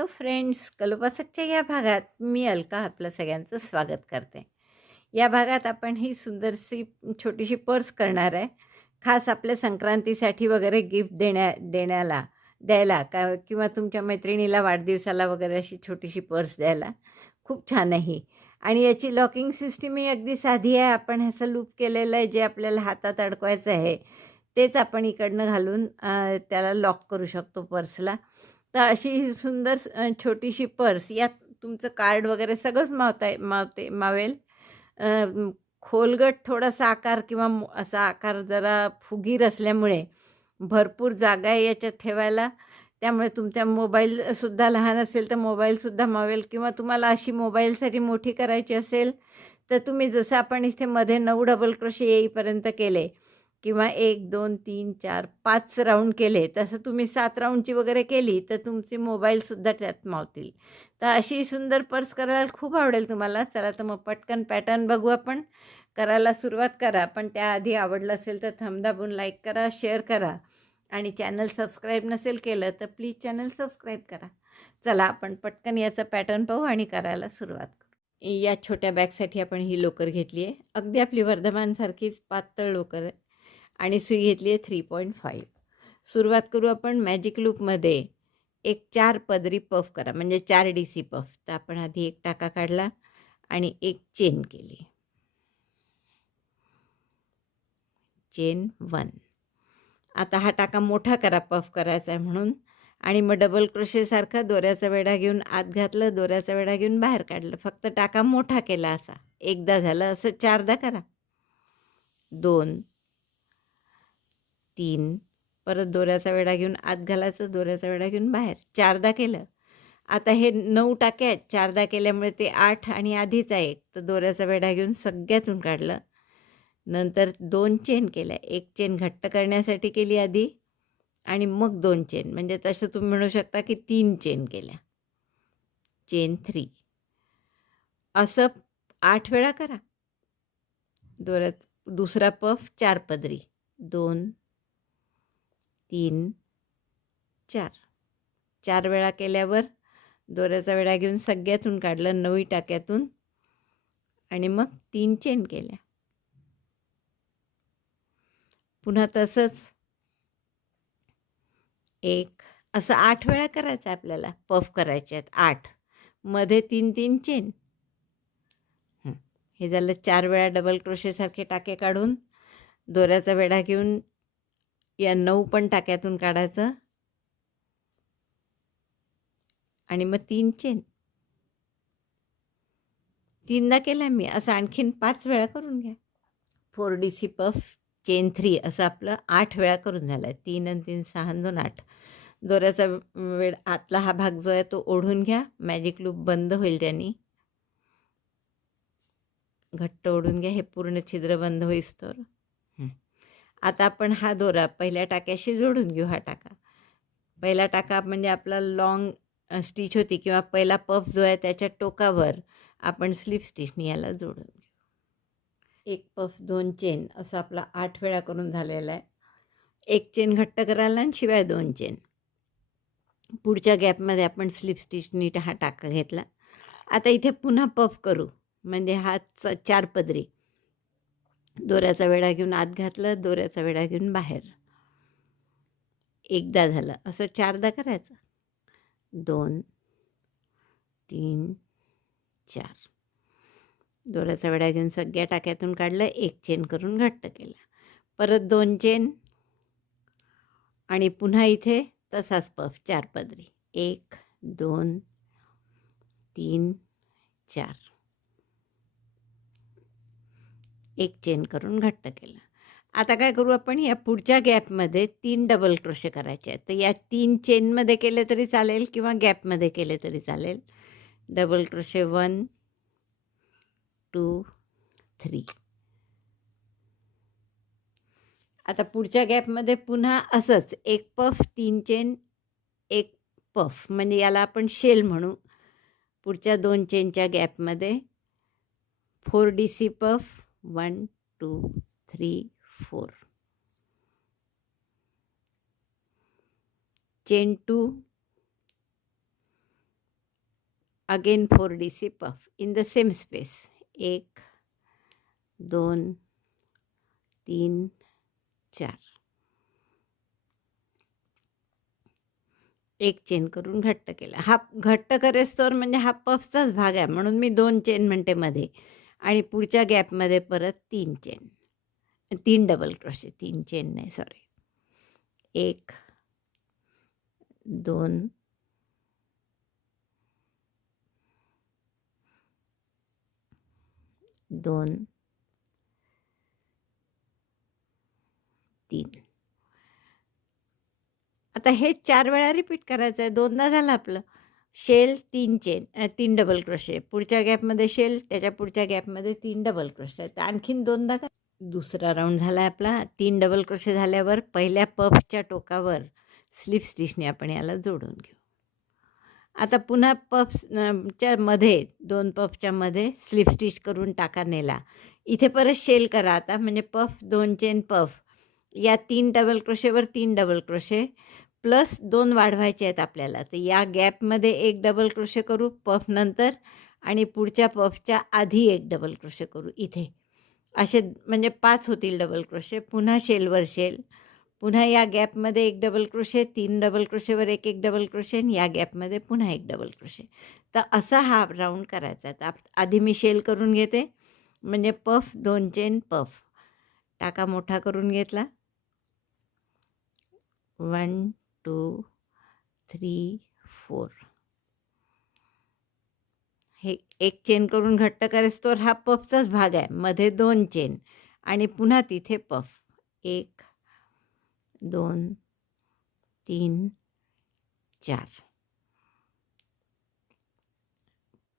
Hello friends, कलोपासकच्या या भागात मी अलका आपलं सगळ्यांचं स्वागत करते. या भागात आपण ही सुंदरशी छोटीशी पर्स करणार आहे. खास आपल्या संक्रांतीसाठी वगैरे गिफ्ट द्यायला किंवा तुमच्या मैत्रिणीला वाढदिवसाला वगैरे अशी छोटीशी पर्स द्यायला खूप छान आहे ही. आणि याची लॉकिंग सिस्टीम ही अगदी साधी आहे. आपण ह्याचं लूप केलेलं आहे, जे आपल्याला हातात अडकवायचं आहे तेच आपण इकडनं घालून त्याला लॉक करू शकतो पर्सला. तर अशी ही सुंदर छोटीशी पर्स, यात तुमचं कार्ड वगैरे सगळंच मावेल. अ, खोलगट थोडासा आकार किंवा असा आकार जरा फुगीर असल्यामुळे भरपूर जागा आहे याच्यात ठेवायला. त्यामुळे तुमचा मोबाईलसुद्धा लहान असेल तर मोबाईलसुद्धा मावेल, किंवा तुम्हाला अशी मोबाईलसाठी मोठी करायची असेल तर तुम्ही जसं आपण इथे मध्ये 9 डबल क्रोशे येईपर्यंत केले किंवा 1, 2, 3, 4, 5 राऊंड केले, तसं तुम्ही 7 राऊंडची वगैरे केली तर तुमची मोबाईलसुद्धा त्यात मावतील. तर अशी सुंदर पर्स करायला खूप आवडेल तुम्हाला. चला तर मग पटकन पॅटर्न बघू आपण. करायला सुरुवात करा. पण त्याआधी आवडलं असेल तर थंब दाबून लाईक करा, शेअर करा आणि चॅनल सबस्क्राईब नसेल केलं तर प्लीज चॅनल सबस्क्राईब करा. चला आपण पटकन याचा पॅटर्न पाहू आणि करायला सुरुवात करू. या छोट्या बॅगसाठी आपण ही लोकर घेतली आहे. अगदी आपली वर्धमानसारखीच पातळ लोकर आहे आणि सुई घेतली आहे 3.5. सुरुवात करू आपण मॅजिक लूपमध्ये. एक 4 पदरी पफ करा, म्हणजे 4 DC पफ. तर आपण आधी एक टाका काढला आणि एक चेन केली. चेन 1. आता हा टाका मोठा करा पफ करायचा आहे म्हणून, आणि मग डबल क्रोशेसारखा दोऱ्याचा वेढा घेऊन आत घातलं, दोऱ्याचा वेढा घेऊन बाहेर काढलं. फक्त टाका मोठा केला असा. एकदा झालं, असं 4दा करा. 2, 3, परत दोऱ्याचा वेढा घेऊन आत घालायचं, दोऱ्याचा वेढा घेऊन बाहेर. 4दा केलं. आता हे 9 टाके आहेत. 4दा केल्यामुळे ते 8 आणि आधीचा 1, तर दोऱ्याचा वेढा घेऊन सगळ्यातून काढलं. नंतर 2 चेन केल्या. एक चेन घट्ट करण्यासाठी केली आधी आणि मग 2 चेन, म्हणजे तसं तुम्ही म्हणू शकता की 3 चेन केल्या. चेन 3. असं 8 वेळा करा. दोऱ्यात दुसरा पफ 4 पदरी. 2, 3, 4. 4 वेळा केल्यावर दोऱ्याचा वेढा घेऊन सगळ्यातून काढलं, 9 टाक्यातून, आणि मग 3 चेन केल्या. पुन्हा तसंच एक असं 8 वेळा करायचं आपल्याला. पफ करायचे आहेत 8. मध्ये 3-3 चेन. हे झालं 4 वेळा डबल क्रोशेसारखे टाके काढून दोऱ्याचा वेढा घेऊन या 9 पण टाक्यातून काढायचं आणि मग 3 चेन. 3दा केल्या मी. असं आणखीन 5 वेळा करून घ्या. 4 DC पफ चेन 3 असं आपलं 8 वेळा करून झालं आहे. 3 आणि 3 6 आणि 2 8. दोऱ्याचा वेळ आतला हा भाग जो आहे तो ओढून घ्या. मॅजिक लूप बंद होईल त्यांनी. घट्ट ओढून घ्या, हे पूर्ण छिद्र बंद होईस्तोवर. आता आपण हा दोरा पहिल्या टाक्याशी जोडून घेऊ. हा टाका पहिला टाका म्हणजे आपला लॉंग स्टिच होती, किंवा पहिला पफ जो आहे त्याच्या टोकावर आपण स्लिप स्टिचनी याला जोडून घेऊ. एक पफ 2 चेन असं आपला 8 वेळा करून झालेला आहे. एक चेन घट्ट करायला आणि शिवाय 2 चेन. पुढच्या गॅपमध्ये आपण स्लिप स्टिचनी हा टाका घेतला. आता इथे पुन्हा पफ करू, म्हणजे हा 4 पदरी. दोऱ्याचा वेढा घेऊन आत घातलं, दोऱ्याचा वेढा घेऊन बाहेर. एकदा झालं, असं 4दा करायचं. 2, 3, 4. दोऱ्याचा वेढा घेऊन सगळ्या टाक्यातून काढलं, एक चेन करून घट्ट केलं. परत 2 चेन आणि पुन्हा इथे तसाच पफ 4 पदरी. 1, 2, 3, 4. एक चेन करून घट्ट केलं. आता काय करू आपण, या पुढच्या गॅपमध्ये 3 डबल क्रोशे करायचे आहेत. तर या 3 चेनमध्ये केले तरी चालेल किंवा गॅपमध्ये केले तरी चालेल. Double crochet 1, 2, 3. आता पुढच्या गॅपमध्ये पुन्हा असंच एक पफ, 3 चेन, एक पफ, म्हणजे याला आपण शेल म्हणू. पुढच्या 2 चेनच्या गॅपमध्ये 4 DC puff. 1, 2, 3, 4. Chain 2, again 4 DC puff in the same space. 1 2 3 4. एक चेन करून घट्ट केला. हा घट्ट करेस्तोवर म्हणजे हा पफचाच भाग आहे, म्हणून मी 2 चेन म्हणते मध्ये. आणि पुढच्या गॅपमध्ये परत 3 चेन, 3 डबल क्रोशे, 3 चेन नाही, सॉरी. 1 2 2 3. आता हे 4 वेळा रिपीट करायचं आहे. 2दा झालं आपलं. शेल 3 चेन, 3 डबल क्रोशे, पुढच्या गॅपमध्ये शेल, त्याच्या पुढच्या गॅपमध्ये 3 डबल क्रोशे. तर आणखीन 2दा का. दुसरा राऊंड झाला आहे आपला. 3 डबल क्रोशे झाल्यावर पहिल्या पफच्या टोकावर स्लिप स्टिचने आपण याला जोडून घेऊ. आता पुन्हा पफच्या मध्ये 2 पफच्या मध्ये स्लिप स्टिच करून टाका नेला. इथे परत शेल करा आता, म्हणजे पफ 2 चेन पफ, या 3 डबल क्रोशेवर 3 डबल क्रोशे प्लस 2 वाढवायचे आहेत आपल्याला. तर या गॅपमध्ये 1 डबल क्रोशे करू पफ नंतर, आणि पुढच्या पफच्या आधी 1 डबल क्रोशे करू इथे. असे म्हणजे 5 होतील डबल क्रोशे. पुन्हा शेलवर शेल, पुन्हा या गॅपमध्ये 1 डबल क्रोशे, 3 डबल क्रोशेवर 1 डबल क्रोशे, आणि या गॅपमध्ये पुन्हा 1 डबल क्रोशे. तर असा हा राऊंड करायचा आहे. तर आधी मी शेल करून घेते, म्हणजे पफ 2 चेन पफ, टाका मोठा करून घेतला. 1 2 3 4. हे एक चेन करून घट्ट करेस्तोवर हा पफचाच भाग आहे. मध्ये 2 चेन आणि पुन्हा तिथे पफ. 1 2 3 4.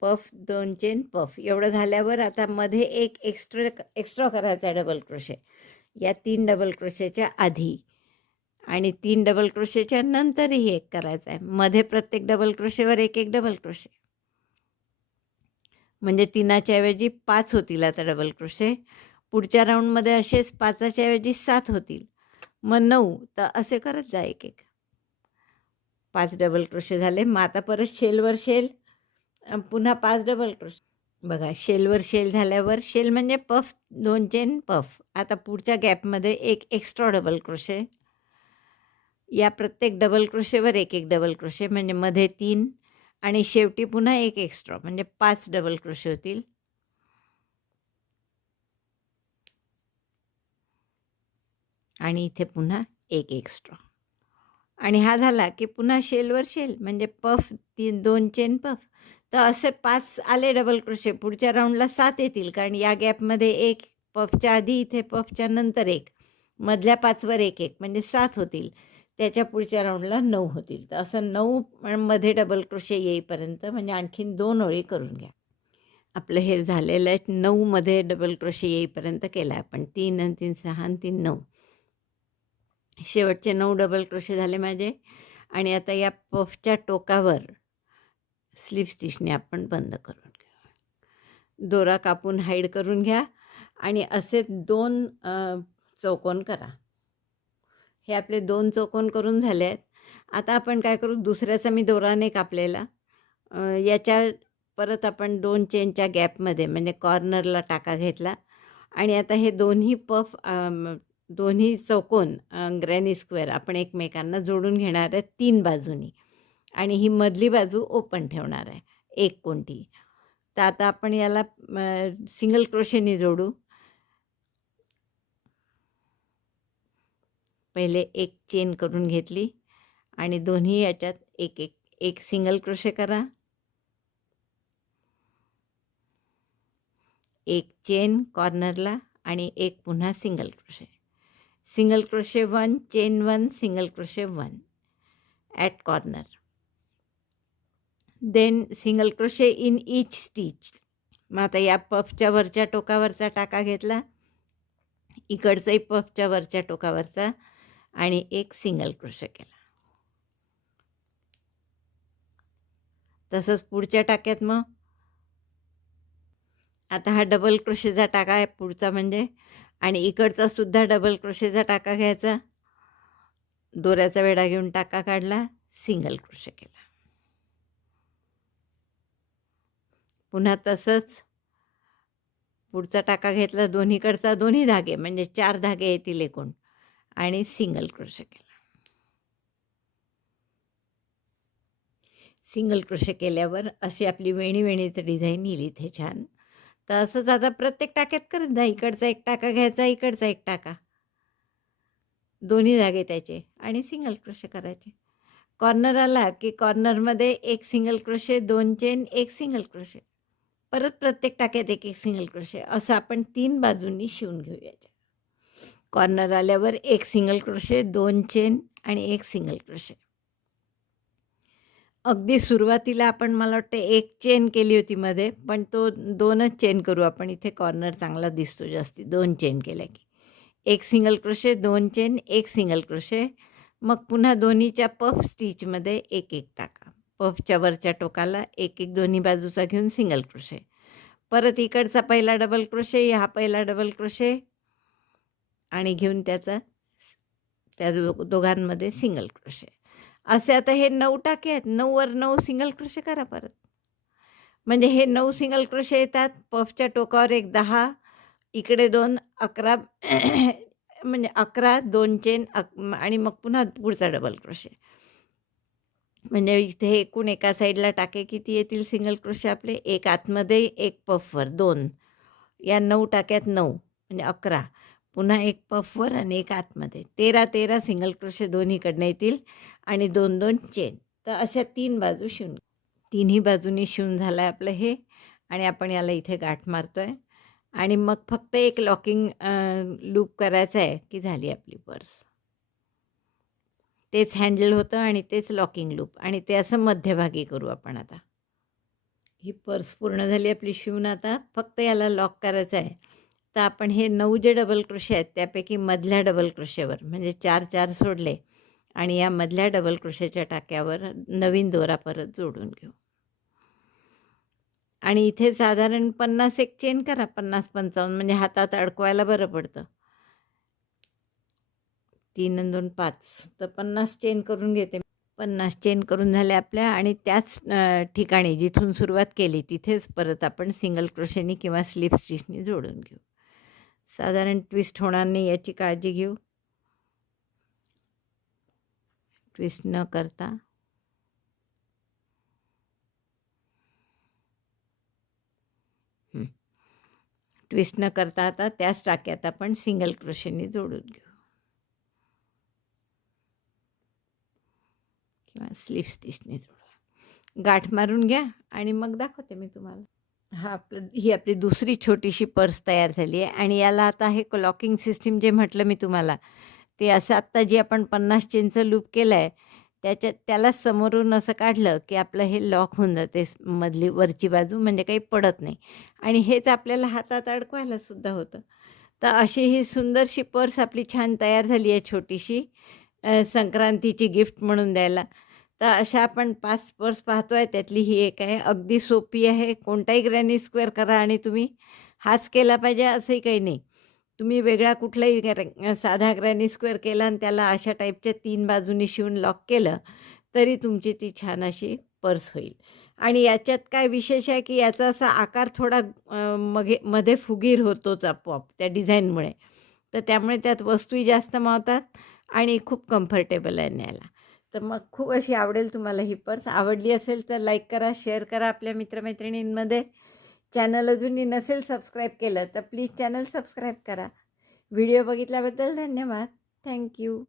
Puff 2 chain puff. एवढं झाल्यावर आता मध्ये एक एक्स्ट्रा करायचा आहे डबल क्रोशे, या 3 डबल क्रोशेच्या आधी, आणि 3 डबल क्रोशेच्या नंतरही एक करायचा आहे. मध्ये प्रत्येक डबल क्रोशेवर 1 डबल क्रोशे, म्हणजे 3च्या ऐवजी 5 होतील आता डबल क्रोशे. पुढच्या राऊंडमध्ये असेच 5च्या ऐवजी 7 होतील, मग 9. तर असे करत जा 1 5 डबल क्रोशे झाले. मग आता परत शेलवर शेल, पुन्हा 5 डबल क्रोशे. बघा, शेलवर शेल झाल्यावर, शेल म्हणजे पफ 2 चेन पफ, आता पुढच्या गॅपमध्ये 1 एक्स्ट्रा डबल क्रोशे, या प्रत्येक डबल क्रोशेवर 1 डबल क्रोशे, म्हणजे मध्ये 3, आणि शेवटी पुन्हा 1 एक्स्ट्रा, म्हणजे 5 डबल क्रोशे होतील. आणि इथे पुन्हा 1 एक्स्ट्रा, आणि हा झाला की पुन्हा शेलवर शेल, म्हणजे पफ 2 चेन पफ. तर असे 5 आले डबल क्रोशे. पुढच्या राऊंडला 7 येतील, कारण या गॅपमध्ये 1, पफच्या आधी इथे पफच्या नंतर 1, मधल्या 5वर 1 म्हणजे 7 होतील. त्याच्या पुढच्या राऊंडला 9 होतील. तर असं 9 मध्ये डबल क्रोशे येईपर्यंत, म्हणजे आणखीन 2 ओळी करून घ्या. आपलं हे झालेलं आहे. 9 मध्ये डबल क्रोशे येईपर्यंत केलं आपण. 3 आणि 3 6 आणि 3 9. शेवटचे 9 डबल क्रोशे झाले माझे. आणि आता या पफच्या टोकावर स्लिप स्टिचने आपण बंद करून घ्या. दोरा कापून हाईड करून घ्या, आणि असे 2 चौकोन करा. हे आपले 2 चौकोन करून झाले आहेत. आता आपण काय करू, दुसऱ्याचा मी दोराने कापलेला, याच्या परत आपण 2 चेनच्या गॅपमध्ये, म्हणजे कॉर्नरला टाका घेतला, आणि आता हे दोन्ही पफ, दोन्ही चौकोन ग्रॅनी स्क्वेअर आपण एकमेकांना जोडून घेणार आहे 3 बाजूनी, आणि ही मधली बाजू ओपन ठेवणार आहे एक कोणती. तर आता आपण याला सिंगल क्रोशेने जोडू. पहिले एक चेन करून घेतली, आणि दोन्ही याच्यात एक सिंगल क्रोशे करा, एक चेन कॉर्नरला, आणि एक पुन्हा single crochet. Single crochet 1, chain 1, single crochet 1 at corner. Then single crochet in each stitch. मग आता या पफच्या वरच्या टोकावरचा टाका घेतला, इकडचाही पफच्या वरच्या टोकावरचा, आणि एक सिंगल क्रोशे केला. तसंच पुढच्या टाक्यात. मग आता हा डबल क्रोशेचा टाका आहे पुढचा, म्हणजे, आणि इकडचा सुद्धा डबल क्रोशेचा टाका घ्यायचा, दोऱ्याचा वेढा घेऊन टाका काढला, सिंगल क्रोशे केला. पुन्हा तसंच पुढचा टाका घेतला, दोन्हीकडचा दोन्ही धागे म्हणजे 4 धागे येतील एकूण आणि सिंगल क्रोशे केला. सिंगल क्रोशे केल्यावर अशी आपली वेणीचं डिझाईन येईल इथे छान. तर असंच आता प्रत्येक टाक्यात करत जा. इकडचा एक टाका घ्यायचा, इकडचा एक टाका, दोन्ही धागे त्याचे आणि सिंगल क्रोशे करायचे. कॉर्नर आला की कॉर्नरमध्ये एक सिंगल क्रोशे, 2 चेन, एक सिंगल क्रोशे, परत प्रत्येक टाक्यात एक एक सिंगल क्रोशे, असं आपण 3 बाजूंनी शिवून घेऊया. कॉर्नर आल्यावर एक सिंगल क्रोशे, 2 चेन आणि एक सिंगल क्रोशे. अगदी सुरुवातीला आपण मला वाटतं एक चेन केली होती मध्ये, पण तो 2च चेन करू आपण. इथे कॉर्नर चांगला दिसतो जास्ती 2 चेन केल्या की. एक सिंगल क्रोशे, 2 चेन, एक सिंगल क्रोशे. मग पुन्हा दोन्हीच्या पफ स्टिचमध्ये एक एक टाका. पफच्या वरच्या टोकाला एक एक दोन्ही बाजूचा घेऊन सिंगल क्रोशे. परत इकडचा पहिला डबल क्रोशे, हा पहिला डबल क्रोशे आणि घेऊन त्याचा त्या दोघांमध्ये सिंगल क्रोशे. असे आता हे 9 टाके आहेत. 9 वर 9 सिंगल क्रोशे करा परत. म्हणजे हे 9 सिंगल क्रोशे येतात. पफच्या टोकावर एक 10, इकडे 2, 11 म्हणजे 11, 2 चेन आणि मग पुन्हा पुढचा डबल क्रोशे. म्हणजे इथे एकूण एका साईडला टाके किती येतील सिंगल क्रोशे आपले? एक आतमध्ये, एक पफवर 2. या 9 टाक्यात 9 म्हणजे 11. पुन्हा एक पफवर आणि एक आतमध्ये 13 सिंगल क्रोशे दोन्हीकडनं येतील आणि 2 चेन. तर अशा 3 बाजू शिवून, तिन्ही बाजूंनी शिवून झालं आहे आपलं हे. आणि आपण याला इथे गाठ मारतो आहे आणि मग फक्त एक लॉकिंग लूप करायचं आहे की झाली आपली पर्स. तेच हँडल होतं आणि तेच लॉकिंग लूप आणि ते असं मध्यभागी करू आपण. आता ही पर्स पूर्ण झाली आपली शिवून. आता फक्त याला लॉक करायचं आहे. तर आपण हे 9 जे डबल क्रोशे आहेत त्यापैकी मधल्या डबल क्रोशेवर म्हणजे 4 सोडले आणि या मधल्या डबल क्रोशेच्या टाक्यावर नवीन दोरा परत जोडून घेऊ. आणि इथे साधारण 50 एक चेन करा, 50-55 म्हणजे हातात अडकवायला बरं पडतं. 3 आणि 2 5, तर 50 चेन करून घेते. 50 चेन करून झाल्या आपल्या आणि त्याच ठिकाणी जिथून सुरुवात केली तिथेच परत आपण सिंगल क्रोशेनी किंवा स्लिप स्टिचनी जोडून घेऊ. साधारण ट्विस्ट होणार नाही याची काळजी घेऊ. ट्विस्ट न करता ट्विस्ट न करता आता त्याच टाक्यात आपण सिंगल क्रोशेनी जोडून घेऊ किंवा स्लिप स्टिचनी जोडू. गाठ मारून घ्या आणि मग दाखवते मी तुम्हाला. ही आपली दुसरी छोटीशी पर्स तयार झाली आहे आणि याला आता हे लॉकिंग सिस्टीम जे म्हटलं मी तुम्हाला, ते असं आत्ता जी आपण 50 चेनचं लूप केलं आहे त्याला समोरून असं काढलं की आपलं हे लॉक होऊन जाते मधली वरची बाजू, म्हणजे काही पडत नाही आणि हेच आपल्याला हातात अडकवायला सुद्धा होतं. तर अशी ही सुंदरशी पर्स आपली छान तयार झाली आहे छोटीशी, संक्रांतीची गिफ्ट म्हणून द्यायला. तर अशा आपण 5 पर्स पाहतो आहे, त्यातली ही एक आहे. अगदी सोपी आहे. कोणताही ग्रॅनी स्क्वेअर करा आणि तुम्ही हाच केला पाहिजे असंही काही नाही. तुम्ही वेगळा कुठलाही साधा ग्रॅनी स्क्वेअर केला आणि त्याला अशा टाईपच्या 3 बाजूंनी शिवून लॉक केलं तरी तुमची ती छान अशी पर्स होईल. आणि याच्यात काय विशेष आहे की याचा असा आकार थोडा मध्ये फुगीर होतोच आपोआप त्या डिझाईनमुळे. तर त्यामुळे त्यात वस्तूही जास्त मावतात आणि खूप कम्फर्टेबल आहे न्यायला. तर मग खूप अशी आवडेल तुम्हाला ही पर्स. आवडली असेल तर लाईक करा, शेअर करा आपल्या मित्रमैत्रिणींमध्ये. चॅनल अजूनही नसेल सबस्क्राईब केलं तर प्लीज चॅनल सबस्क्राईब करा. व्हिडिओ बघितल्याबद्दल धन्यवाद. थँक्यू.